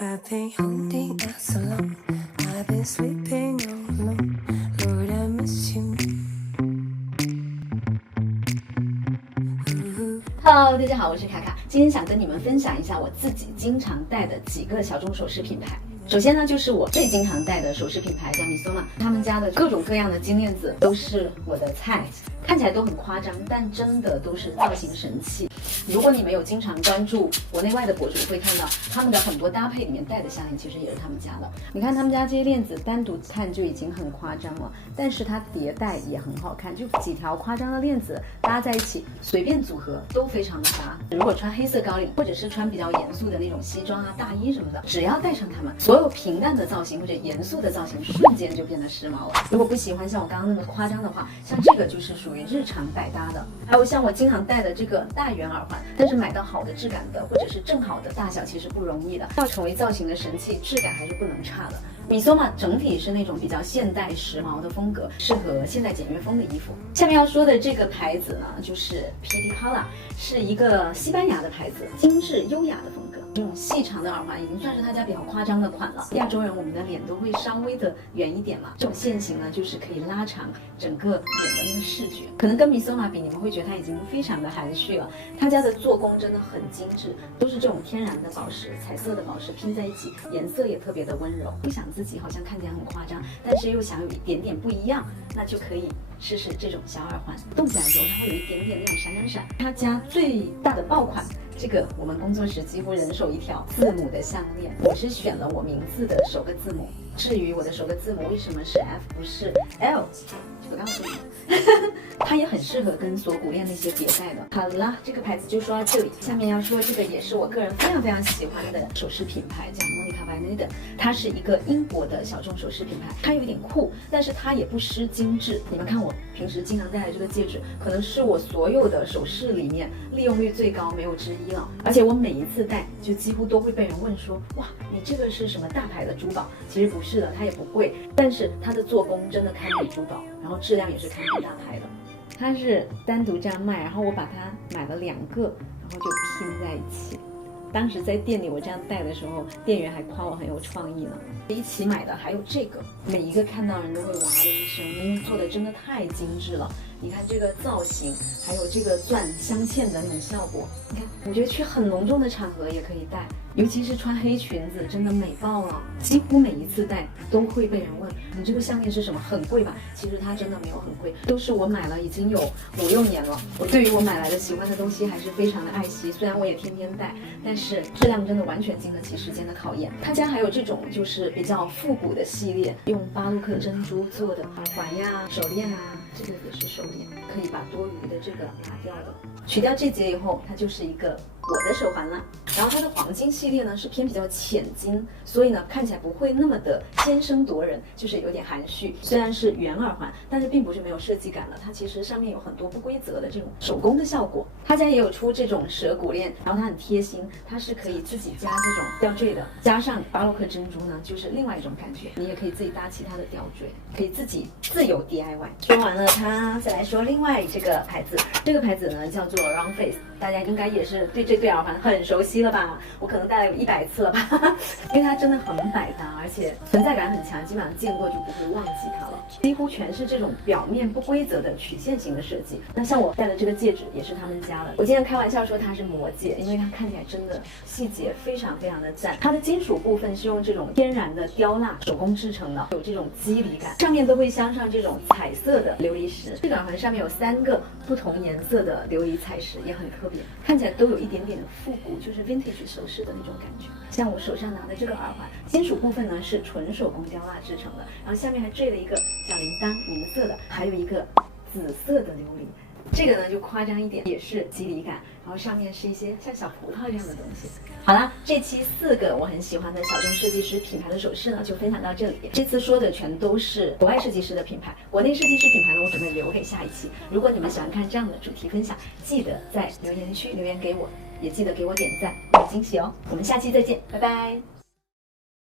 I've been holding out so long. I've been sleeping all alone. Lord, I miss you. Hello， 大家好，我是卡卡。今天想跟你们分享一下我自己经常戴的几个小众首饰品牌。首先呢，就是我最经常戴的首饰品牌叫 Missoma， 他们家的各种各样的金链子都是我的菜，看起来都很夸张，但真的都是造型神器。如果你们有经常关注国内外的博主，会看到他们的很多搭配里面戴的项链其实也是他们家的。你看他们家这些链子单独看就已经很夸张了，但是它叠戴也很好看，就几条夸张的链子搭在一起，随便组合都非常的搭。如果穿黑色高领，或者是穿比较严肃的那种西装啊、大衣什么的，只要戴上它们，所有平淡的造型或者严肃的造型瞬间就变得时髦了。如果不喜欢像我刚刚那么夸张的话，像这个就是属于日常百搭的。还有像我经常戴的这个大圆耳环，但是买到好的质感的或者是正好的大小其实不容易的，要成为造型的神器，质感还是不能差的。Missoma 整体是那种比较现代时髦的风格，适合现代简约风的衣服。下面要说的这个牌子呢，就是 Pitti-Pala， 是一个西班牙的牌子，精致优雅的风格。这种细长的耳环已经算是他家比较夸张的款了。亚洲人我们的脸都会稍微的圆一点嘛，这种线型呢，就是可以拉长整个脸的那个视觉。可能跟 Missoma 比，你们会觉得它已经非常的含蓄了。他家的做工真的很精致，都是这种天然的宝石、彩色的宝石拼在一起，颜色也特别的温柔。不想自己好像看起来很夸张，但是又想有一点点不一样，那就可以试试这种小耳环。动起来的时候，它会有一点点那种闪闪闪。他家最大的爆款。这个我们工作时几乎人手一条字母的项链，我是选了我名字的首个字母。至于我的首个字母为什么是 F 不是 L， 就不告诉你。它也很适合跟锁骨链那些叠戴的。好了，这个牌子就说到这里。下面要说这个也是我个人非常非常喜欢的首饰品牌，叫 Monica Vinader。它是一个英国的小众首饰品牌，它有点酷，但是它也不失精致。你们看我平时经常戴的这个戒指，可能是我所有的首饰里面利用率最高，没有之一了。而且我每一次戴，就几乎都会被人问说，哇，你这个是什么大牌的珠宝？其实不是的，它也不贵，但是它的做工真的堪比珠宝，然后质量也是堪比大牌的。它是单独这样卖，然后我把它买了2个，然后就拼在一起。当时在店里我这样戴的时候，店员还夸我很有创意呢。一起买的还有这个，每一个看到人都会哇的一声，因为做的真的太精致了。你看这个造型，还有这个钻镶嵌的那种效果，你看，我觉得去很隆重的场合也可以戴，尤其是穿黑裙子，真的美爆了。几乎每一次戴都会被人问，你这个项链是什么？很贵吧？其实它真的没有很贵，都是我买了已经有5、6年了。我对于我买来的喜欢的东西还是非常的爱惜，虽然我也天天戴，但是质量真的完全经得起时间的考验。他家还有这种就是比较复古的系列，用巴洛克珍珠做的耳环呀、手链啊，这个也是手链，可以把多余的这个拿掉的。取掉这节以后，它就是一个我的手环了。然后它的黄金系列呢是偏比较浅金，所以呢看起来不会那么的尖声夺人，就是有点含蓄。虽然是圆耳环，但是并不是没有设计感了，它其实上面有很多不规则的这种手工的效果。他家也有出这种蛇骨链，然后它很贴心，它是可以自己加这种吊坠的，加上巴洛克珍珠呢，就是另外一种感觉。你也可以自己搭其他的吊坠，可以自己自由 DIY。说完了它，再来说另外这个牌子，这个牌子呢叫做 Round Face， 大家应该也是对这对耳环很熟悉了吧？我可能戴了有100次了吧，因为它真的很百搭，而且存在感很强，基本上见过就不会忘记它了。几乎全是这种表面不规则的曲线型的设计。那像我戴的这个戒指也是他们家的，我经常开玩笑说它是魔戒，因为它看起来真的细节非常非常的赞。它的金属部分是用这种天然的雕蜡手工制成的，有这种肌理感，上面都会镶上这种彩色的琉璃石。这个耳环上面有3个不同颜色的琉璃彩石，也很特别，看起来都有一点点的复古，就是 vintage 首饰的那种感觉。像我手上拿的这个耳环，金属部分呢是纯手工雕蜡制成的，然后下面还缀了一个小铃铛，银色的，还有一个紫色的琉璃。这个呢就夸张一点，也是肌理感，然后上面是一些像小葡萄这样的东西。好啦，这期4个我很喜欢的小众设计师品牌的首饰呢，就分享到这里。这次说的全都是国外设计师的品牌，国内设计师品牌呢，我准备留给下一期。如果你们喜欢看这样的主题分享，记得在留言区留言给我，也记得给我点赞，有惊喜哦。我们下期再见，拜拜。